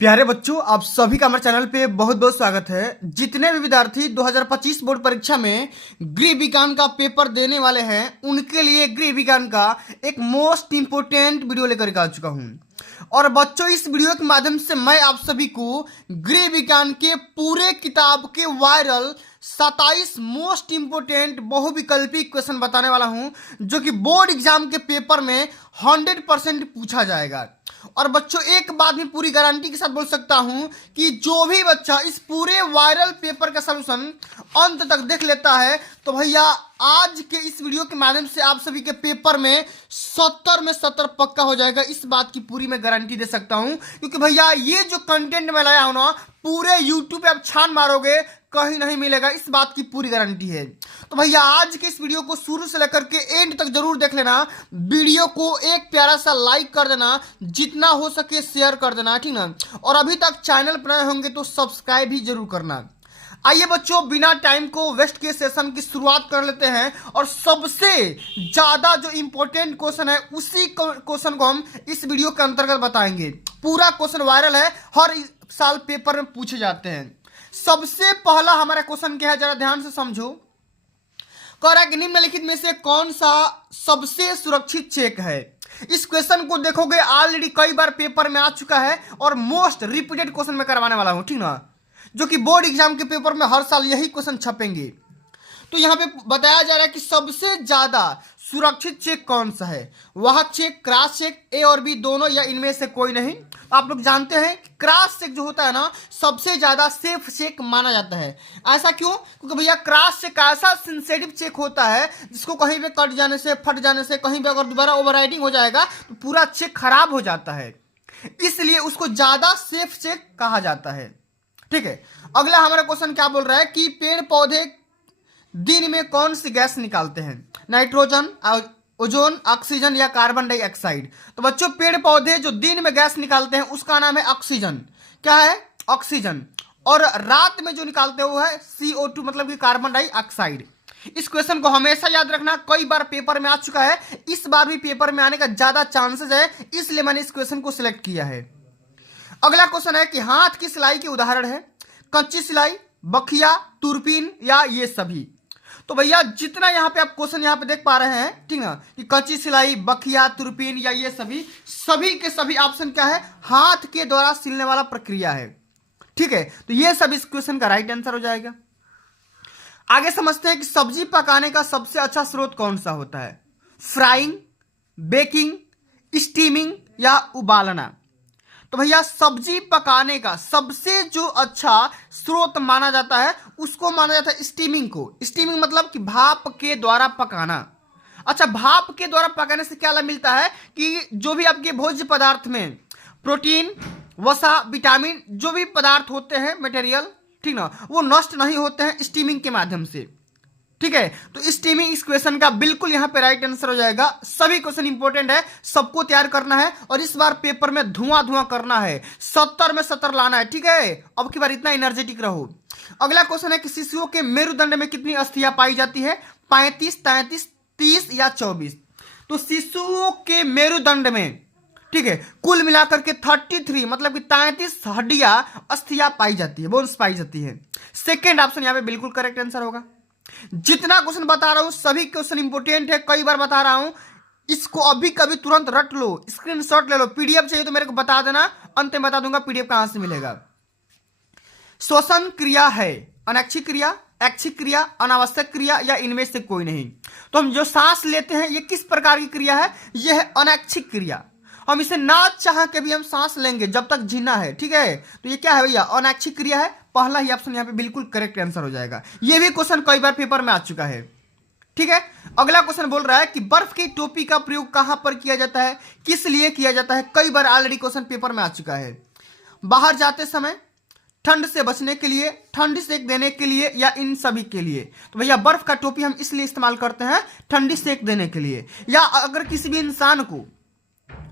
प्यारे बच्चों, आप सभी का हमारे चैनल पे बहुत बहुत स्वागत है। जितने भी विद्यार्थी 2025 बोर्ड परीक्षा में गृह विज्ञान का पेपर देने वाले हैं, उनके लिए गृह विज्ञान का एक मोस्ट इंपोर्टेंट वीडियो लेकर के आ चुका हूं। और बच्चों, इस वीडियो के माध्यम से मैं आप सभी को गृह विज्ञान के पूरे किताब के वायरल 27 मोस्ट इंपोर्टेंट बहुविकल्पी क्वेश्चन बताने वाला हूं, जो कि बोर्ड एग्जाम के पेपर में 100% पूछा जाएगा। और बच्चों, एक बात मैं पूरी गारंटी के साथ बोल सकता हूं कि जो भी बच्चा इस पूरे वायरल पेपर का सलूशन अंत तक देख लेता है, तो भैया आज के इस वीडियो के माध्यम से आप सभी के पेपर में 70 में 70 पक्का हो जाएगा। इस बात की पूरी मैं गारंटी दे सकता हूं, क्योंकि भैया ये जो कंटेंट मैं लाया हूं ना, पूरे यूट्यूब पे आप छान मारोगे, कहीं नहीं मिलेगा। इस बात की पूरी गारंटी है। तो भैया आज के इस वीडियो को शुरू से लेकर के एंड तक जरूर देख लेना। वीडियो को एक प्यारा सा लाइक कर देना, जितना हो सके शेयर कर देना, ठीक ना। और अभी तक चैनल पर नए होंगे तो सब्सक्राइब भी जरूर करना। आइए बच्चों, बिना टाइम को वेस्ट किए सेशन की शुरुआत कर लेते हैं। और सबसे ज्यादा जो इंपॉर्टेंट क्वेश्चन है, उसी क्वेश्चन को हम इस वीडियो के अंतर्गत बताएंगे। पूरा क्वेश्चन वायरल है, हर साल पेपर में पूछे जाते हैं। सबसे पहला हमारा क्वेश्चन क्या है, जरा ध्यान से समझो। कह रहा है कि निम्नलिखित में से कौन सा सबसे सुरक्षित चेक है। इस क्वेश्चन को देखोगे, ऑलरेडी कई बार पेपर में आ चुका है और मोस्ट रिपीटेड क्वेश्चन में करवाने वाला हूं, ठीक ना, जो कि बोर्ड एग्जाम के पेपर में हर साल यही क्वेश्चन छपेंगे। तो यहां पे बताया जा रहा है कि सबसे ज्यादा सुरक्षित चेक कौन सा है। वह चेक क्रॉस चेक, ए और बी दोनों, या इनमें से कोई नहीं। आप लोग जानते हैं क्रॉस चेक जो होता है ना, सबसे ज्यादा सेफ चेक माना जाता है। ऐसा क्यों? क्योंकि भैया क्रॉस चेक ऐसा सेंसिटिव चेक होता है जिसको कहीं पे कट जाने से, फट जाने से, कहीं पे अगर दोबारा ओवरराइडिंग हो जाएगा तो पूरा चेक खराब हो जाता है। इसलिए उसको ज्यादा सेफ चेक कहा जाता है। ठीक है, अगला हमारा क्वेश्चन क्या बोल रहा है कि पेड़ पौधे दिन में कौन सी गैस निकालते हैं। नाइट्रोजन, ओजोन, ऑक्सीजन या कार्बन डाइऑक्साइड। तो बच्चों, पेड़ पौधे जो दिन में गैस निकालते हैं उसका नाम है ऑक्सीजन। क्या है? ऑक्सीजन। और रात में जो निकालते हैं वो है CO2, मतलब कि कार्बन डाइऑक्साइड। इस क्वेश्चन को हमेशा याद रखना, कई बार पेपर में आ चुका है, इस बार भी पेपर में आने का ज्यादा चांसेस है, इसलिए मैंने इस क्वेश्चन को सिलेक्ट किया है। अगला क्वेश्चन है कि हाथ की सिलाई के उदाहरण है कच्ची सिलाई, बखिया, तुरपीन या ये सभी। तो भैया जितना यहाँ पे आप क्वेश्चन यहाँ पे देख पा रहे हैं, ठीक ना, कि कच्ची सिलाई, बखिया, तुरपीन या ये सभी, सभी के सभी ऑप्शन क्या है? हाथ के द्वारा सिलने वाला प्रक्रिया है। ठीक है, तो ये सब इस क्वेश्चन का राइट आंसर हो जाएगा। आगे समझते हैं कि सब्जी पकाने का सबसे अच्छा स्रोत कौन सा होता है। फ्राइंग, बेकिंग, स्टीमिंग या उबालना। तो भैया सब्जी पकाने का सबसे जो अच्छा स्रोत माना जाता है, उसको माना जाता है स्टीमिंग को। स्टीमिंग मतलब कि भाप के द्वारा पकाना। अच्छा, भाप के द्वारा पकाने से क्या लाभ मिलता है कि जो भी आपके भोज्य पदार्थ में प्रोटीन, वसा, विटामिन, जो भी पदार्थ होते हैं, मटेरियल, ठीक ना, वो नष्ट नहीं होते हैं स्टीमिंग के माध्यम से। ठीक है, तो स्टीमिंग इस क्वेश्चन का बिल्कुल यहां पे राइट आंसर हो जाएगा। सभी क्वेश्चन इंपॉर्टेंट है, सबको तैयार करना है और इस बार पेपर में धुआं धुआं करना है, 70 में 70 लाना है। ठीक है, अब की बार इतना एनर्जेटिक रहो। अगला क्वेश्चन है कि शिशुओं के मेरुदंड में कितनी अस्थियां पाई जाती है। 35, 33, 30 या 24। तो शिशुओं के मेरुदंड में, ठीक है, कुल मिलाकर के 33, मतलब कि 33 हड्डियां, अस्थियां पाई जाती है, बोन्स पाई जाती है। सेकेंड ऑप्शन यहां पे बिल्कुल करेक्ट आंसर होगा। जितना क्वेश्चन बता रहा हूं सभी क्वेश्चन इंपोर्टेंट है, कई बार बता रहा हूं, इसको अभी कभी तुरंत रट लो, स्क्रीनशॉट ले लो। पीडीएफ चाहिए तो मेरे को बता देना, अंत में बता दूंगा पीडीएफ कहां से मिलेगा। श्वसन क्रिया है अनैच्छिक क्रिया, ऐच्छिक क्रिया, अनावश्यक क्रिया या इनमें से कोई नहीं। तो हम जो सांस लेते हैं ये किस प्रकार की क्रिया है? यह है अनैच्छिक क्रिया। हम इसे ना चाह के भी हम सांस लेंगे जब तक जीना है। ठीक है, तो ये क्या है भैया? अनैच्छिक क्रिया है। पहला ही ऑप्शन यहाँ पे बिल्कुल करेक्ट आंसर हो जाएगा। ये भी क्वेश्चन कई बार पेपर में आ चुका है। ठीक है, अगला क्वेश्चन बोल रहा है कि बर्फ की टोपी का प्रयोग कहां पर किया जाता है, किस लिए किया जाता है। कई बार ऑलरेडी क्वेश्चन पेपर में आ चुका है। बाहर जाते समय, ठंड से बचने के लिए, ठंडी सेक देने के लिए या इन सभी के लिए। तो भैया बर्फ का टोपी हम इसलिए इस्तेमाल करते हैं ठंडी सेक देने के लिए, या अगर किसी भी इंसान को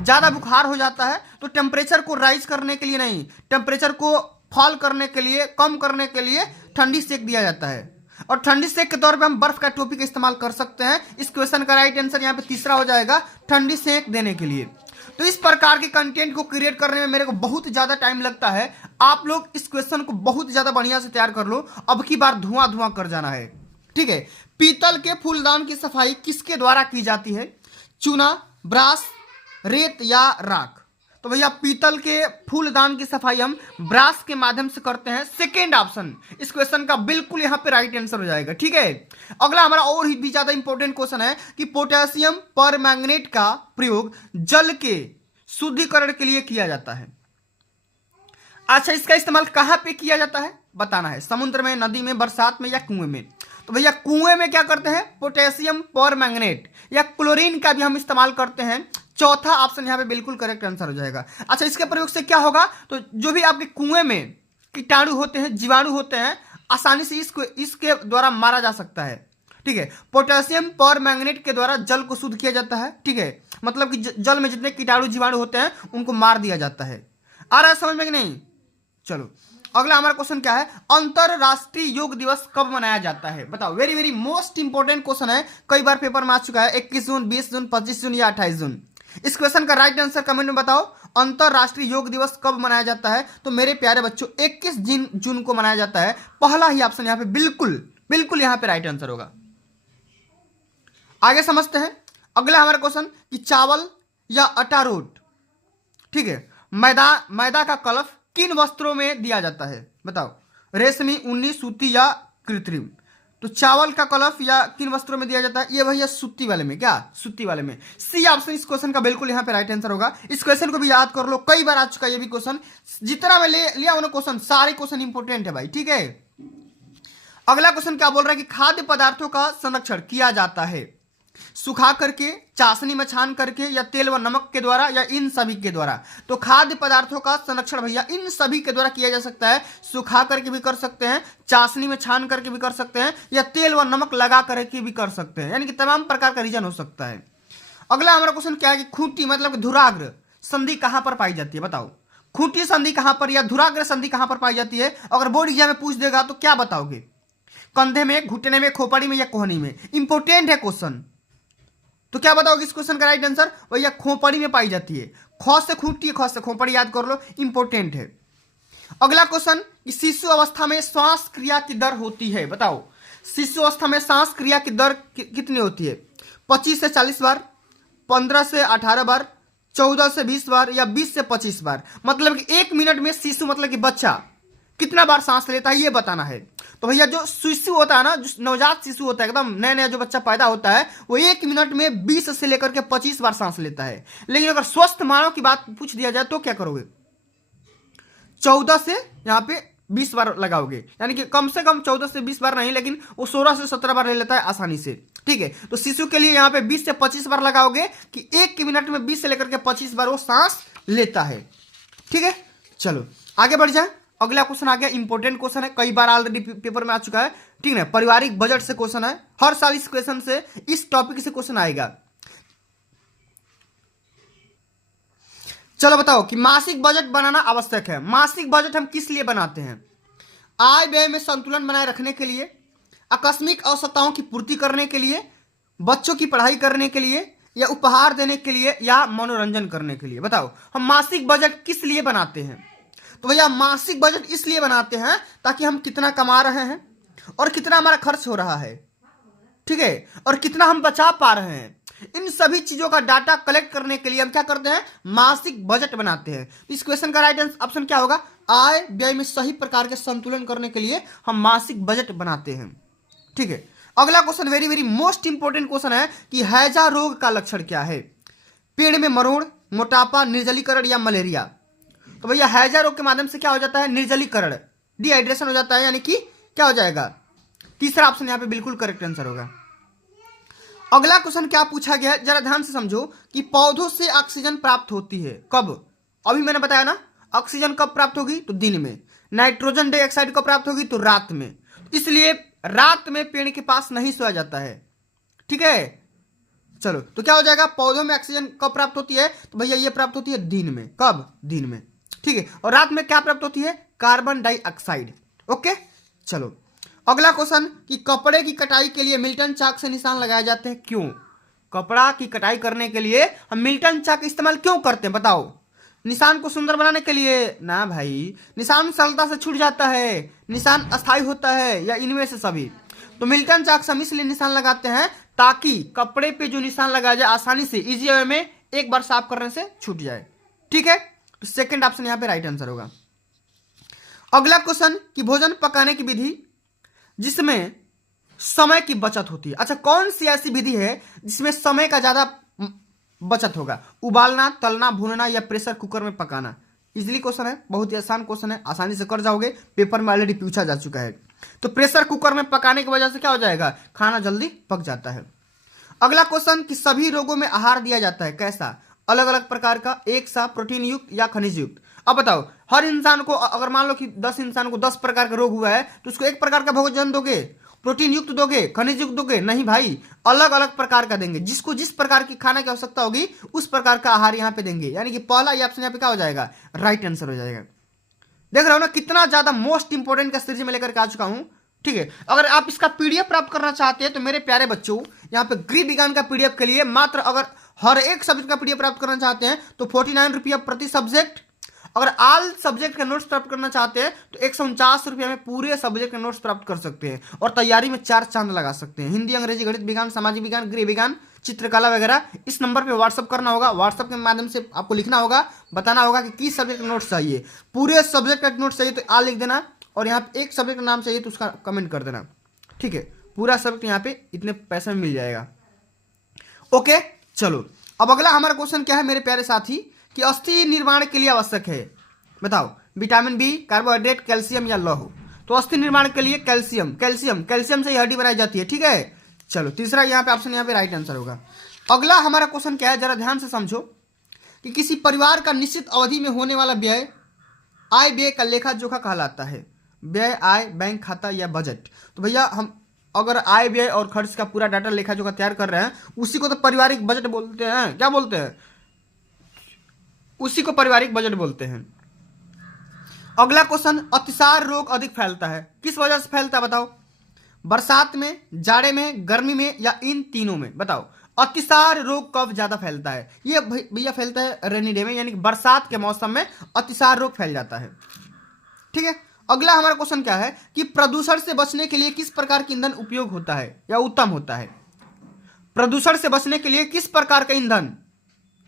ज्यादा बुखार हो जाता है तो टेम्परेचर को राइज करने के लिए नहीं, टेम्परेचर को फॉल करने के लिए, कम करने के लिए ठंडी सेक दिया जाता है। और ठंडी सेक के तौर पे हम बर्फ का टोपी का इस्तेमाल कर सकते हैं। इस क्वेश्चन का राइट आंसर यहाँ पे तीसरा हो जाएगा, ठंडी सेक देने के लिए। तो इस प्रकार के कंटेंट को क्रिएट करने में मेरे को बहुत ज्यादा टाइम लगता है। आप लोग इस क्वेश्चन को बहुत ज्यादा बढ़िया से तैयार कर लो, अब की बार धुआं धुआं कर जाना है। ठीक है, पीतल के फूलदान की सफाई किसके द्वारा की जाती है? चूना, ब्रास, रेत या राख? तो भैया पीतल के फूलदान की सफाई हम ब्रास के माध्यम से करते हैं। सेकेंड ऑप्शन इस क्वेश्चन का बिल्कुल यहां पे राइट आंसर हो जाएगा। ठीक है, अगला हमारा और भी ज्यादा इंपॉर्टेंट क्वेश्चन है कि पोटेशियम परमैंगनेट का प्रयोग जल के शुद्धिकरण के लिए किया जाता है। अच्छा, इसका इस्तेमाल कहां पे किया जाता है बताना है। समुद्र में, नदी में, बरसात में या कुएं में? तो भैया कुएं में क्या करते हैं? पोटेशियम परमैंगनेट या क्लोरीन का भी हम इस्तेमाल करते हैं। चौथा ऑप्शन यहां पे बिल्कुल करेक्ट आंसर हो जाएगा। अच्छा, इसके प्रयोग से क्या होगा? तो जो भी आपके कुएं में कीटाणु होते हैं, जीवाणु होते हैं, आसानी से इसके द्वारा मारा जा सकता है। ठीक है, पोटेशियम परमैंगनेट के द्वारा जल को शुद्ध किया जाता है। ठीक है, मतलब कि जल में जितने कीटाणु जीवाणु होते हैं उनको मार दिया जाता है। आ रहा है समझ में कि नहीं? चलो अगला हमारा क्वेश्चन क्या है? अंतरराष्ट्रीय योग दिवस कब मनाया जाता है? बताओ, very very most important question है, कई बार पेपर में आ चुका है। 21 जून, 20 जून, 25 जून या 28 जून? इस क्वेश्चन का राइट आंसर कमेंट में बताओ। अंतरराष्ट्रीय योग दिवस कब मनाया जाता है? तो मेरे प्यारे बच्चों 21 जून को मनाया जाता है। पहला ही ऑप्शन यहां पे बिल्कुल बिल्कुल यहां पे राइट आंसर होगा। आगे समझते हैं अगला हमारा क्वेश्चन कि चावल या अटारोट, ठीक है, मैदा का कलफ किन वस्त्रों में दिया जाता है? बताओ, रेशमी, ऊनी, सूती या कृत्रिम? तो चावल का कलफ या किन वस्त्रों में दिया जाता है? ये भैया सूती वाले में। क्या? सूती वाले में। सी ऑप्शन इस क्वेश्चन का बिल्कुल यहां पे राइट आंसर होगा। इस क्वेश्चन को भी याद कर लो, कई बार आ चुका है ये भी क्वेश्चन। जितना मैं लिया हूं क्वेश्चन, सारे क्वेश्चन इंपोर्टेंट है भाई। ठीक है, अगला क्वेश्चन क्या बोल रहा है कि खाद्य पदार्थों का संरक्षण किया जाता है सुखा करके, चाशनी में छान करके या तेल व नमक के द्वारा या इन सभी के द्वारा? तो खाद्य पदार्थों का संरक्षण भैया इन सभी के द्वारा किया जा सकता है। सुखा करके भी कर सकते हैं, चाशनी में छान करके भी कर सकते हैं, या तेल व नमक लगा करके भी कर सकते हैं। यानी कि तमाम प्रकार का रीजन हो सकता है। अगला हमारा क्वेश्चन क्या है कि खूंटी मतलब धुराग्र संधि कहां पर पाई जाती है? बताओ, खूंटी संधि कहां पर या धुराग्र संधि कहां पर पाई जाती है? अगर बोर्ड एग्जाम में पूछ देगा तो क्या बताओगे? कंधे में, घुटने में, खोपड़ी में या कोहनी में? इंपोर्टेंट है क्वेश्चन, तो क्या बताओगे इस क्वेश्चन का राइट आंसर? भैया खोपड़ी में पाई जाती है। ख से खूंटी, ख से खोपड़ी, याद कर लो, इंपोर्टेंट है। अगला क्वेश्चन कि शिशु अवस्था में श्वास क्रिया की दर होती है। बताओ, शिशु अवस्था में श्वास क्रिया की दर कितनी होती है? 25 से 40 बार, 15 से 18 बार, 14 से 20 बार या 20 से 25 बार? मतलब कि 1 मिनट में शिशु मतलब कि बच्चा कितना बार सांस लेता है ये बताना है। तो भैया जो शिशु होता है ना, जो नवजात शिशु होता है, एकदम नया नया जो बच्चा पैदा होता है, वो 1 मिनट में 20 से लेकर के 25 बार सांस लेता है। लेकिन अगर स्वस्थ मानव की बात पूछ दिया जाए तो क्या करोगे? 14 से यहाँ पे 20 बार लगाओगे, यानी कि कम से कम 14 से 20 बार नहीं, लेकिन वो 16 से 17 बार ले लेता है आसानी से। ठीक है, तो शिशु के लिए यहाँ पे 20 से 25 बार लगाओगे कि 1 मिनट में 20 से लेकर के 25 बार वो सांस लेता है। ठीक है, चलो आगे बढ़ जाए। अगला क्वेश्चन आ गया, इंपॉर्टेंट क्वेश्चन है, कई बार ऑलरेडी पेपर में आ चुका है। ठीक है, पारिवारिक बजट से क्वेश्चन है, हर साल इस क्वेश्चन से, इस टॉपिक से क्वेश्चन आएगा। चलो बताओ कि मासिक बजट बनाना आवश्यक है। मासिक बजट हम किस लिए बनाते हैं? आय व्यय में संतुलन बनाए रखने के लिए, आकस्मिक आवश्यकताओं की पूर्ति करने के लिए, बच्चों की पढ़ाई करने के लिए, या उपहार देने के लिए, या मनोरंजन करने के लिए? बताओ, हम मासिक बजट किस लिए बनाते हैं? तो भैया मासिक बजट इसलिए बनाते हैं ताकि हम कितना कमा रहे हैं और कितना हमारा खर्च हो रहा है, ठीक है, और कितना हम बचा पा रहे हैं, इन सभी चीजों का डाटा कलेक्ट करने के लिए हम क्या करते हैं? मासिक बजट बनाते हैं। इस क्वेश्चन का राइट ऑप्शन क्या होगा? आय व्यय में सही प्रकार के संतुलन करने के लिए हम मासिक बजट बनाते हैं। ठीक है, अगला question very very most important question है कि हैजा रोग का लक्षण क्या है? पेड़ में मरोड़, मोटापा, निर्जलीकरण या मलेरिया? तो भैया हैजा रोग के माध्यम से क्या हो जाता है? निर्जलीकरण, डिहाइड्रेशन हो जाता है, यानी कि क्या हो जाएगा? तीसरा ऑप्शन यहाँ पे बिल्कुल करेक्ट आंसर होगा। अगला क्वेश्चन क्या पूछा गया है, जरा ध्यान से समझो कि पौधों से ऑक्सीजन प्राप्त होती है कब? अभी मैंने बताया ना, ऑक्सीजन कब प्राप्त होगी? तो दिन में। नाइट्रोजन डाइऑक्साइड कब प्राप्त होगी? तो रात में। इसलिए रात में पेड़ के पास नहीं सोया जाता है। ठीक है, चलो तो क्या हो जाएगा? पौधों में ऑक्सीजन कब प्राप्त होती है? तो भैया ये प्राप्त होती है दिन में। कब? दिन में। ठीक है, और रात में क्या प्राप्त होती है? Carbon dioxide. ओके, चलो अगला क्वेश्चन कि कपड़े की कटाई के लिए मिल्टन चाक से निशान लगाए जाते हैं, क्यों? कपड़ा की कटाई करने के लिए हम मिल्टन चाक इस्तेमाल क्यों करते हैं बताओ? निशान को सुंदर बनाने के लिए ना भाई, निशान सरलता से छूट जाता है, निशान अस्थायी होता है, या इनमें से सभी। तो मिल्टन चाक से हम इसलिए निशान लगाते हैं ताकि कपड़े पे जो निशान लगाया जाए आसानी से, इजी वे में एक बार साफ करने से छूट जाए। ठीक है, तो सेकंड ऑप्शन यहां पे राइट आंसर होगा। अगला क्वेश्चन कि भोजन पकाने की विधि जिसमें समय की बचत होती है। अच्छा, कौन सी ऐसी विधि है जिसमें समय का ज्यादा बचत होगा? उबालना, तलना, भूनना, या प्रेशर कुकर में पकाना? इजीली क्वेश्चन है, बहुत ही आसान क्वेश्चन है, आसानी से कर जाओगे, पेपर में ऑलरेडी पूछा जा चुका है। तो प्रेशर कुकर में पकाने की वजह से क्या हो जाएगा? खाना जल्दी पक जाता है। अगला क्वेश्चन कि सभी रोगों में आहार दिया जाता है कैसा? अलग अलग प्रकार का, एक सा, प्रोटीन युक्त या खनिज युक्त? अब बताओ, हर इंसान को अगर मान लो कि 10 इंसान को 10 प्रकार का रोग हुआ है तो उसको एक प्रकार का भोजन दोगे? प्रोटीन युक्त दोगे, खनिज युक्त दोगे? नहीं भाई, अलग अलग प्रकार का देंगे। जिसको जिस प्रकार की खाने की आवश्यकता होगी उस प्रकार का आहार यहाँ पे देंगे। यानी कि पहला ये ऑप्शन यहाँ पे क्या हो जाएगा? राइट आंसर हो जाएगा। देख रहे हो ना कितना ज्यादा मोस्ट इंपोर्टेंट का सीरीज में लेकर के आ चुका हूं। ठीक है, अगर आप इसका पीडीएफ प्राप्त करना चाहते हैं तो मेरे प्यारे बच्चों, यहाँ पे गृह विज्ञान का पीडीएफ के लिए मात्र, अगर हर एक सब्जेक्ट का पीडीएफ प्राप्त करना चाहते हैं तो 49 रुपया प्रति सब्जेक्ट। अगर ऑल सब्जेक्ट का नोट्स प्राप्त करना चाहते हैं तो 149 रुपया में पूरे सब्जेक्ट का नोट्स प्राप्त कर सकते हैं और तैयारी में 4 चांद लगा सकते हैं। हिंदी, अंग्रेजी, गणित, विज्ञान, सामाजिक विज्ञान, गृह विज्ञान, चित्रकला वगैरह। इस नंबर पे व्हाट्सअप करना होगा, व्हाट्सअप के माध्यम से आपको लिखना होगा, बताना होगा कि किस सब्जेक्ट का नोट्स चाहिए। पूरे सब्जेक्ट का नोट्स चाहिए तो आ लिख देना, और यहाँ पे एक सब्जेक्ट का नाम चाहिए तो उसका कमेंट कर देना। ठीक है, पूरा सब्जेक्ट यहाँ पे इतने पैसे में मिल जाएगा। ओके, चलो अब अगला हमारा क्वेश्चन क्या है मेरे प्यारे साथी कि अस्थि निर्माण के लिए आवश्यक है, बताओ, विटामिन बी, कार्बोहाइड्रेट, कैल्शियम या लौह? तो अस्थि निर्माण के लिए कैल्शियम, कैल्शियम, कैल्शियम से ही हड्डी बनाई जाती है। ठीक है, चलो तीसरा यहाँ पे ऑप्शन यहाँ पे राइट आंसर होगा। अगला हमारा क्वेश्चन क्या है, जरा ध्यान से समझो कि किसी परिवार का निश्चित अवधि में होने वाला व्यय आय व्यय का लेखा जोखा कहलाता है। व्यय, आय, बैंक खाता या बजट? तो भैया हम अगर आय व्यय और खर्च का पूरा डाटा लेखा जोखा तैयार कर रहे हैं उसी को तो पारिवारिक बजट बोलते हैं। क्या बोलते हैं? उसी को पारिवारिक बजट बोलते हैं। अगला क्वेश्चन, अतिसार रोग अधिक फैलता है, किस वजह से फैलता है बताओ? बरसात में, जाड़े में, गर्मी में, या इन तीनों में? बताओ, अतिसार रोग कब ज्यादा फैलता है? ये भैया फैलता है रेनी डे में, यानी कि बरसात के मौसम में अतिसार रोग फैल जाता है। ठीक है, अगला हमारा क्वेश्चन क्या है कि प्रदूषण से बचने के लिए किस प्रकार का ईंधन उपयोग होता है या उत्तम होता है? प्रदूषण से बचने के लिए किस प्रकार का ईंधन,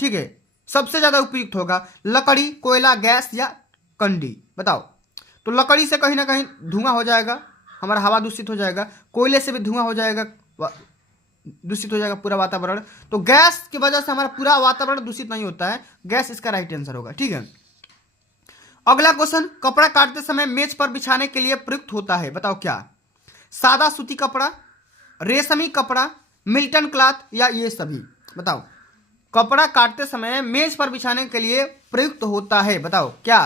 ठीक है, सबसे ज्यादा उपयुक्त होगा? लकड़ी, कोयला, गैस या कंडी? बताओ। तो लकड़ी से कहीं ना कहीं धुआं हो जाएगा, हमारा हवा दूषित हो जाएगा, कोयले से भी धुआं हो जाएगा, दूषित हो जाएगा पूरा वातावरण। तो गैस की वजह से हमारा पूरा वातावरण दूषित नहीं होता है, गैस इसका राइट आंसर होगा। ठीक है, अगला क्वेश्चन, कपड़ा काटते समय मेज पर बिछाने के लिए प्रयुक्त होता है, बताओ क्या? सादा सूती कपड़ा, रेशमी कपड़ा, मिल्टन क्लॉथ या ये सभी? बताओ, कपड़ा काटते समय मेज पर बिछाने के लिए प्रयुक्त होता है, बताओ क्या?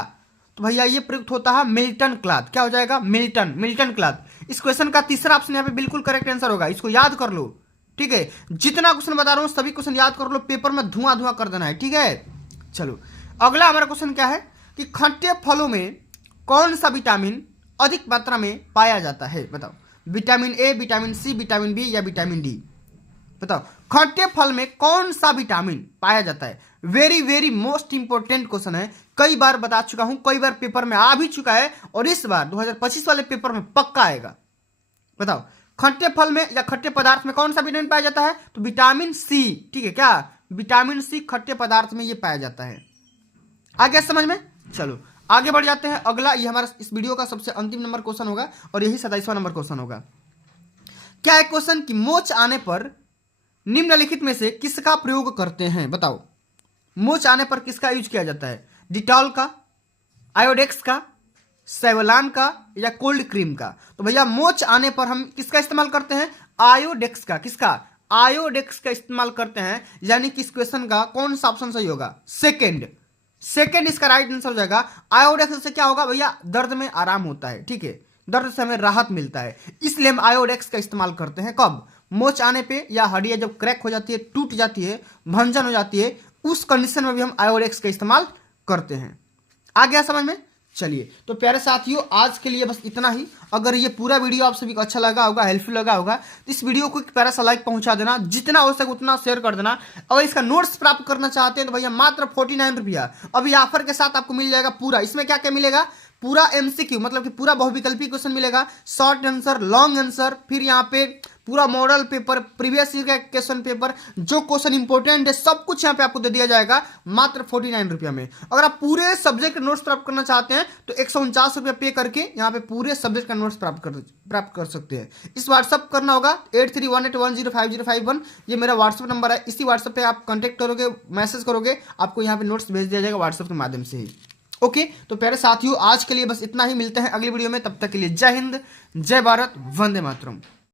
तो भैया ये प्रयुक्त होता है मिल्टन क्लॉथ। क्या हो जाएगा? Milton, Milton cloth. इस क्वेश्चन का तीसरा ऑप्शन यहाँ पे बिल्कुल करेक्ट आंसर होगा, इसको याद कर लो। ठीक है, जितना क्वेश्चन बता रहा हूं सभी क्वेश्चन याद कर लो, पेपर में धुआं धुआं कर देना है। ठीक है, चलो अगला हमारा क्वेश्चन क्या है कि खट्टे फलों में कौन सा विटामिन अधिक मात्रा में पाया जाता है? बताओ, vitamin A, vitamin C, vitamin B या विटामिन डी? बताओ, खट्टे फल में कौन सा विटामिन पाया जाता है? Very very most important question है, कई बार बता चुका हूं, कई बार पेपर में आ भी चुका है और इस बार 2025 वाले पेपर में पक्का आएगा। बताओ, खट्टे फल में या खट्टे पदार्थ में कौन सा विटामिन पाया जाता है? तो विटामिन सी। ठीक है, क्या? विटामिन सी खट्टे पदार्थ में ये पाया जाता है। आ गया समझ में? चलो आगे बढ़ जाते हैं। अगला, ये हमारा इस वीडियो का सबसे अंतिम नंबर क्वेश्चन होगा और यही 27वां नंबर क्वेश्चन होगा। क्या है क्वेश्चन कि मोच आने पर निम्नलिखित में से किसका प्रयोग करते हैं? बताओ, मोच आने पर किसका यूज किया जाता है? डिटॉल का, आयोडेक्स का, सेवलान का या कोल्ड क्रीम का? तो भैया मोच आने पर हम किसका इस्तेमाल करते हैं? आयोडेक्स का। किसका? आयोडेक्स का इस्तेमाल करते हैं। यानी कि इस क्वेश्चन का कौन सा ऑप्शन सही होगा? सेकेंड, सेकेंड इसका राइट आंसर हो जाएगा। आयोडेक्स से क्या होगा भैया? दर्द में आराम होता है। ठीक है, दर्द से हमें राहत मिलता है, इसलिए हम आयोडेक्स का इस्तेमाल करते हैं। कब? मोच आने पे या हड्डियां जब क्रैक हो जाती है, टूट जाती है, भंजन हो जाती है, उस कंडीशन में भी हम आयोडेक्स का इस्तेमाल करते हैं। आ गया समझ में? चलिए तो प्यारे साथियों, आज के लिए बस इतना ही। अगर ये पूरा वीडियो आप सभी को अच्छा लगा होगा, हेल्पफुल लगा होगा, तो इस वीडियो को एक प्यारा सा लाइक पहुंचा देना, जितना हो सके उतना शेयर कर देना। अगर इसका नोट्स प्राप्त करना चाहते हैं तो भैया मात्र 49 रुपया अभी ऑफर के साथ आपको मिल जाएगा पूरा। इसमें क्या क्या मिलेगा? पूरा एमसीक्यू मतलब कि पूरा बहुविकल्पी क्वेश्चन मिलेगा, शॉर्ट आंसर, लॉन्ग आंसर, फिर यहाँ पे पूरा मॉडल पेपर, प्रीवियस ईयर का क्वेश्चन पेपर, जो क्वेश्चन इंपॉर्टेंट है सब कुछ यहाँ पे आपको दे दिया जाएगा मात्र 49 रुपया में। अगर आप पूरे सब्जेक्ट नोट्स प्राप्त करना चाहते हैं तो 149 रुपया पे करके यहाँ पे पूरे सब्जेक्ट का नोट्स प्राप्त कर सकते हैं। इस व्हाट्सअप करना होगा 8318105051, ये मेरा व्हाट्सअप नंबर है। इसी व्हाट्सअप पे आप कॉन्टेक्ट करोगे, मैसेज करोगे, आपको यहाँ पे नोट्स भेज दिया जाएगा व्हाट्सअप के माध्यम से ही। ओके, तो प्यारे साथियों, आज के लिए बस इतना ही। मिलते हैं अगली वीडियो में, तब तक के लिए जय हिंद, जय भारत, वंदे मातरम।